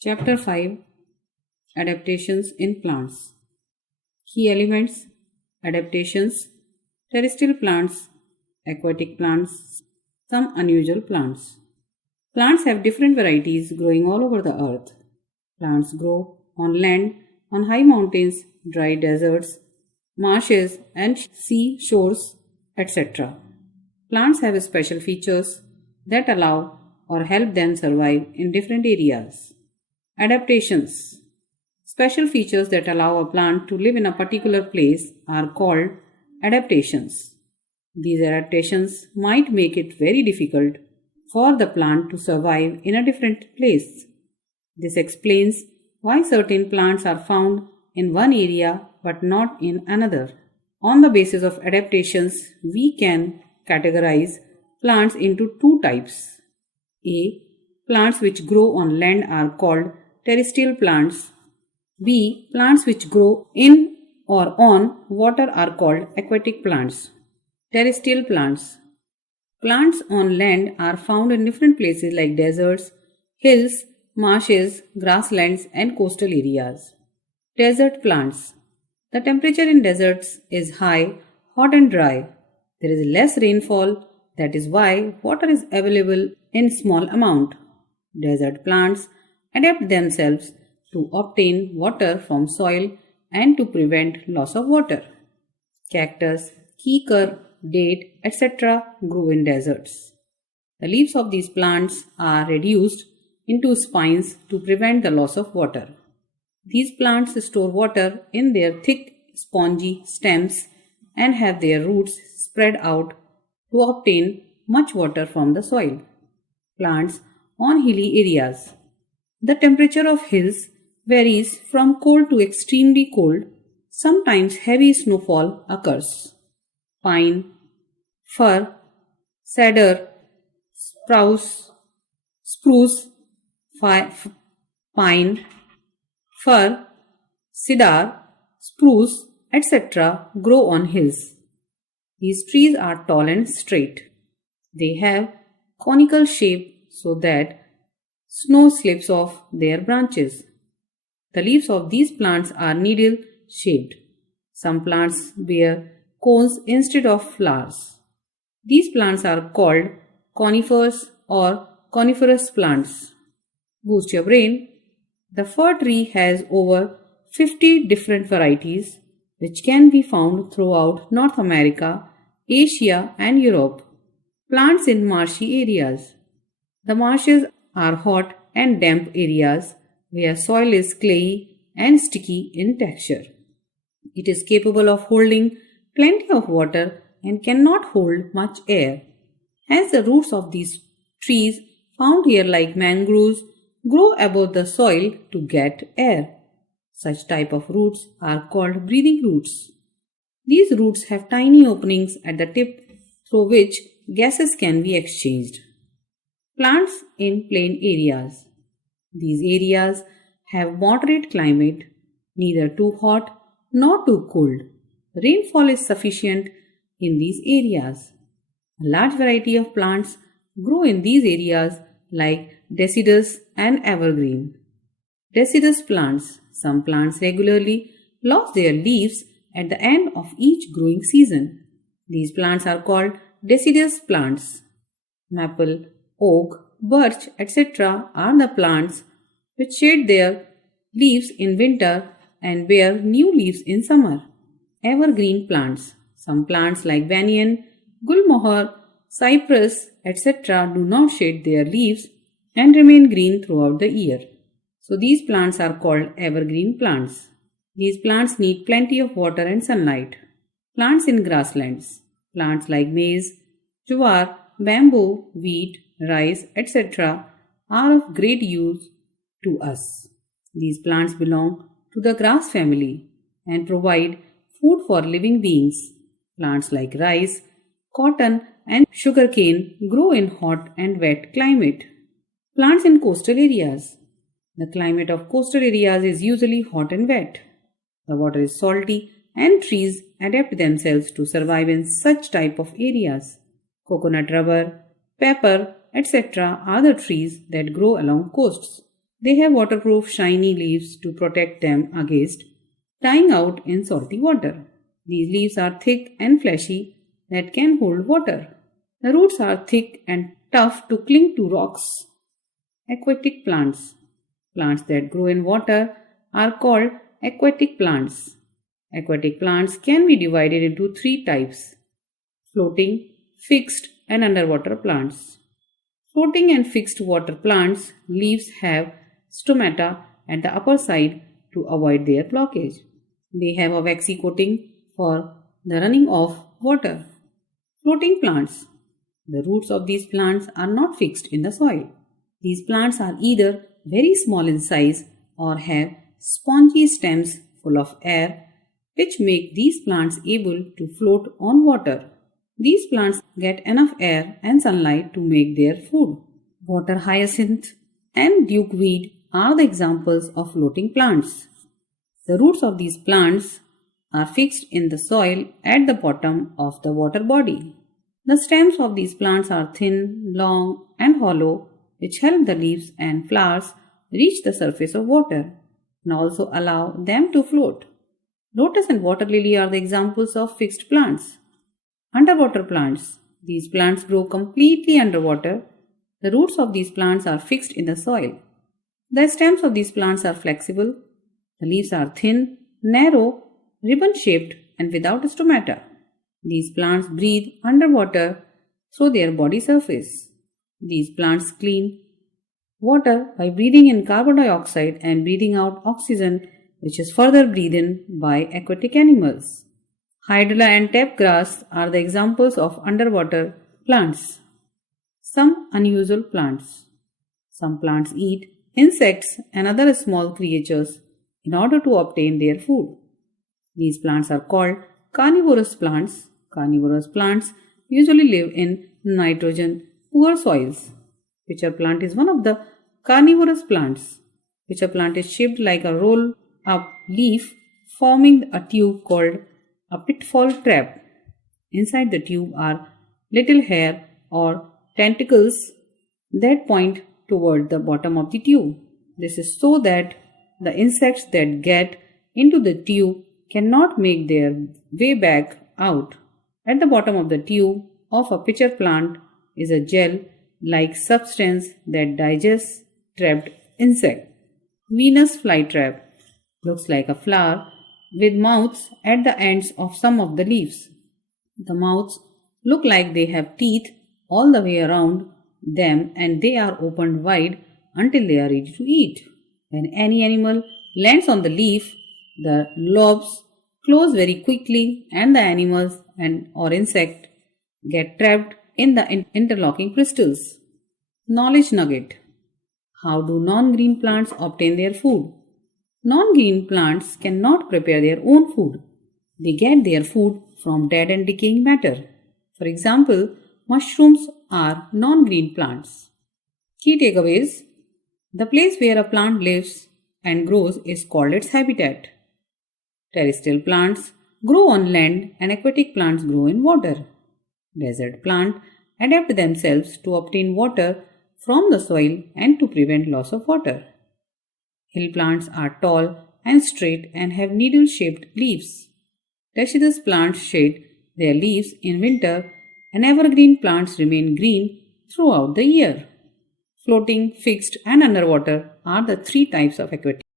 Chapter 5 Adaptations in Plants. Key elements: adaptations, terrestrial plants, aquatic plants, some unusual plants. Plants have different varieties growing all over the earth. Plants grow on land, on high mountains, dry deserts, marshes, and sea shores, etc. Plants have special features that allow or help them survive in different areas. Adaptations. Special features that allow a plant to live in a particular place are called adaptations. These adaptations might make it very difficult for the plant to survive in a different place. This explains why certain plants are found in one area but not in another. On the basis of adaptations, we can categorize plants into two types. A. Plants which grow on land are called terrestrial plants. B. Plants which grow in or on water are called aquatic plants. Terrestrial plants. Plants on land are found in different places like deserts, hills, marshes, grasslands, and coastal areas. Desert plants. The temperature in deserts is high, hot and dry. There is less rainfall, that is why water is available in small amount. Desert plants adapt themselves to obtain water from soil and to prevent loss of water. Cactus, kikar, date, etc. grow in deserts. The leaves of these plants are reduced into spines to prevent the loss of water. These plants store water in their thick, spongy stems and have their roots spread out to obtain much water from the soil. Plants on hilly areas. The temperature of hills varies from cold to extremely cold. Sometimes heavy snowfall occurs. Pine, fir, cedar, spruce, pine, fir, cedar, spruce, etc. grow on hills. These trees are tall and straight. They have conical shape so that snow slips off their branches. The leaves of these plants are needle-shaped. Some plants bear cones instead of flowers. These plants are called conifers or coniferous plants. Boost your brain. The fir tree has over 50 different varieties which can be found throughout North America, Asia and Europe. Plants in marshy areas. The marshes are hot and damp areas where soil is clayey and sticky in texture. It is capable of holding plenty of water and cannot hold much air. Hence the roots of these trees found here like mangroves grow above the soil to get air. Such type of roots are called breathing roots. These roots have tiny openings at the tip through which gases can be exchanged. Plants in plain areas. These areas have moderate climate, neither too hot nor too cold. Rainfall is sufficient in these areas. A large variety of plants grow in these areas like deciduous and evergreen. Deciduous plants. Some plants regularly lose their leaves at the end of each growing season. These plants are called deciduous plants. Maple, oak, birch, etc. are the plants which shed their leaves in winter and bear new leaves in summer. Evergreen plants. Some plants like banyan, gulmohar, cypress, etc. do not shed their leaves and remain green throughout the year. So these plants are called evergreen plants. These plants need plenty of water and sunlight. Plants in grasslands. Plants like maize, jowar, bamboo, wheat, rice, etc. are of great use to us. These plants belong to the grass family and provide food for living beings. Plants like rice, cotton and sugarcane grow in hot and wet climate. Plants in coastal areas. The climate of coastal areas is usually hot and wet. The water is salty and trees adapt themselves to survive in such type of areas. Coconut, rubber, pepper, etc. are the trees that grow along coasts. They have waterproof shiny leaves to protect them against drying out in salty water. These leaves are thick and fleshy that can hold water. The roots are thick and tough to cling to rocks. Aquatic plants. Plants that grow in water are called aquatic plants. Aquatic plants can be divided into three types: floating, fixed, and underwater plants. Floating and fixed water plants' leaves have stomata at the upper side to avoid their blockage. They have a waxy coating for the running of water. Floating plants. The roots of these plants are not fixed in the soil. These plants are either very small in size or have spongy stems full of air, which make these plants able to float on water. These plants get enough air and sunlight to make their food. Water hyacinth and dukeweed are the examples of floating plants. The roots of these plants are fixed in the soil at the bottom of the water body. The stems of these plants are thin, long, and hollow, which help the leaves and flowers reach the surface of water and also allow them to float. Lotus and water lily are the examples of fixed plants. Underwater plants. These plants grow completely underwater. The roots of these plants are fixed in the soil. The stems of these plants are flexible. The leaves are thin, narrow, ribbon-shaped, and without stomata. These plants breathe underwater through their body surface. These plants clean water by breathing in carbon dioxide and breathing out oxygen, which is further breathed in by aquatic animals. Hydra and tap grass are the examples of underwater plants. Some unusual plants. Some plants eat insects and other small creatures in order to obtain their food. These plants are called carnivorous plants. Carnivorous plants usually live in nitrogen-poor soils. Pitcher plant is one of the carnivorous plants. Pitcher plant is shaped like a roll-up leaf, forming a tube called a pitfall trap. Inside the tube are little hair or tentacles that point toward the bottom of the tube. This is so that the insects that get into the tube cannot make their way back out. At the bottom of the tube of a pitcher plant is a gel-like substance that digests trapped insect. Venus flytrap looks like a flower with mouths at the ends of some of the leaves. The mouths look like they have teeth all the way around them and they are opened wide until they are ready to eat. When any animal lands on the leaf, the lobes close very quickly and the animals or insect get trapped in the interlocking crystals. Knowledge nugget. How do non-green plants obtain their food? Non-green plants cannot prepare their own food. They get their food from dead and decaying matter. For example, mushrooms are non-green plants. Key takeaways. The place where a plant lives and grows is called its habitat. Terrestrial plants grow on land and aquatic plants grow in water. Desert plants adapt themselves to obtain water from the soil and to prevent loss of water. Hill plants are tall and straight and have needle-shaped leaves. Deciduous plants shed their leaves in winter and evergreen plants remain green throughout the year. Floating, fixed, and underwater are the three types of aquatic